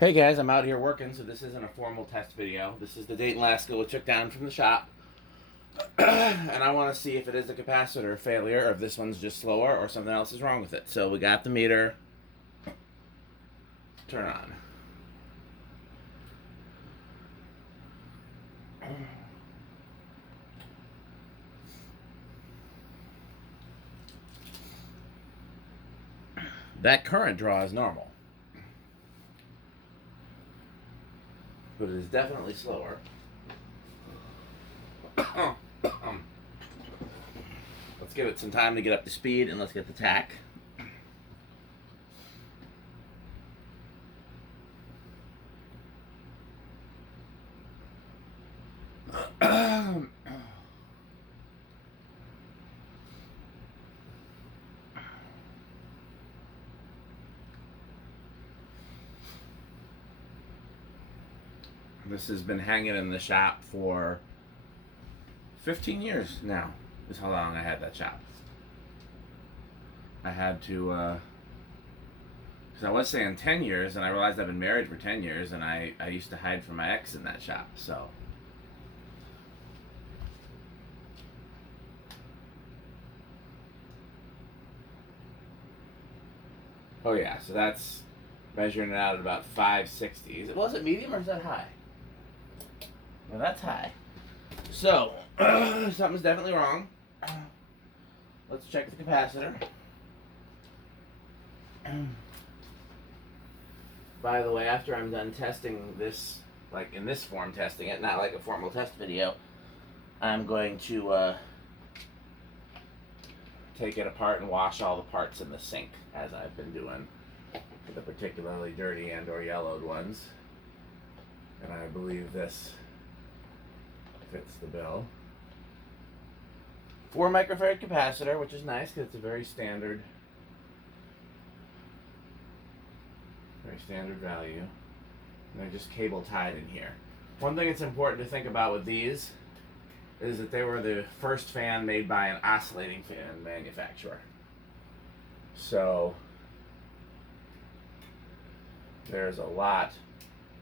Hey guys, I'm out here working, so this isn't a formal test video. This is the Dayton Lasko we took down from the shop. And I want to see if it is a capacitor failure, or if this one's just slower, or something else is wrong with it. So we got the meter. Turn on. That current draw is normal, but it is definitely slower. Let's give it some time to get up to speed, and let's get the tack. This has been hanging in the shop for 15 years now, is how long I had that shop. I had to, because I was saying 10 years, and I realized I've been married for 10 years, and I used to hide from my ex in that shop, so. Oh yeah, so that's measuring it out at about 560. Was it medium or is that high? Well, that's high. So, something's definitely wrong. Let's check the capacitor. By the way, after I'm done testing this, like in this form testing it, not like a formal test video, I'm going to take it apart and wash all the parts in the sink, as I've been doing for the particularly dirty and or yellowed ones. And I believe this fits the bill. 4 microfarad capacitor, which is nice because it's a very standard value. And they're just cable tied in here. One thing that's important to think about with these is that they were the first fan made by an oscillating fan manufacturer. So there's a lot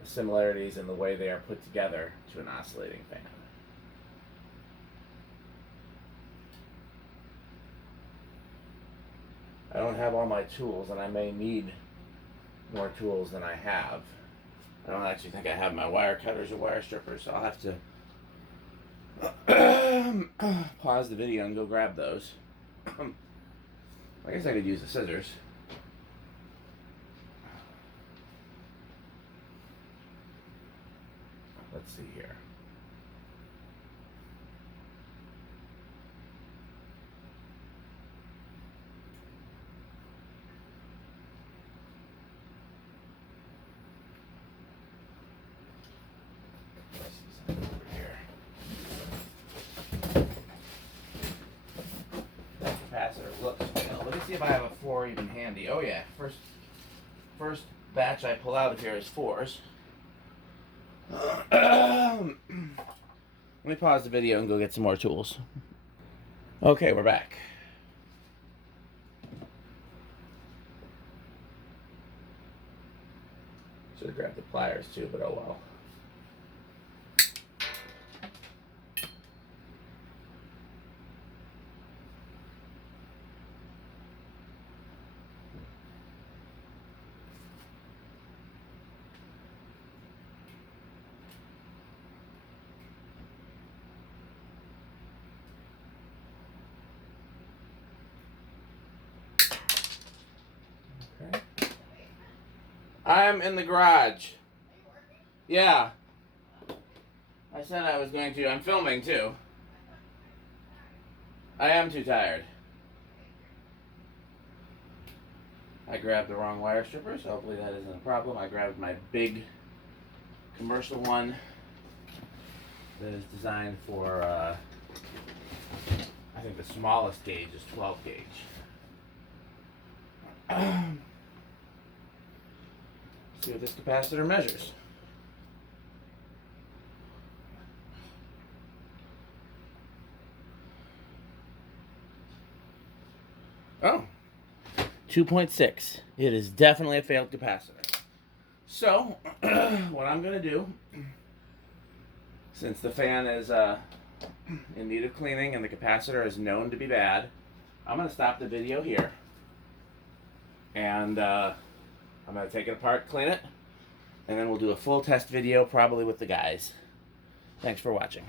of similarities in the way they are put together to an oscillating fan. I don't have all my tools, and I may need more tools than I have. I don't actually think I have my wire cutters or wire strippers, so I'll have to pause the video and go grab those. I guess I could use the scissors. Let's see here. Capacitor looks well. Let me see if I have a 4 even handy. Oh yeah, first batch I pull out of here is 4s. Let me pause the video and go get some more tools. Okay, we're back. Should have grabbed the pliers too, but oh well. Okay. I'm in the garage. Yeah. I said I was going to. I'm filming too. I am too tired. I grabbed the wrong wire strippers. Hopefully that isn't a problem. I grabbed my big commercial one that is designed for, I think the smallest gauge is 12 gauge. See what this capacitor measures. Oh, 2.6. It is definitely a failed capacitor. So, what I'm going to do, since the fan is in need of cleaning and the capacitor is known to be bad, I'm going to stop the video here. And I'm going to take it apart, clean it, and then we'll do a full test video probably with the guys. Thanks for watching.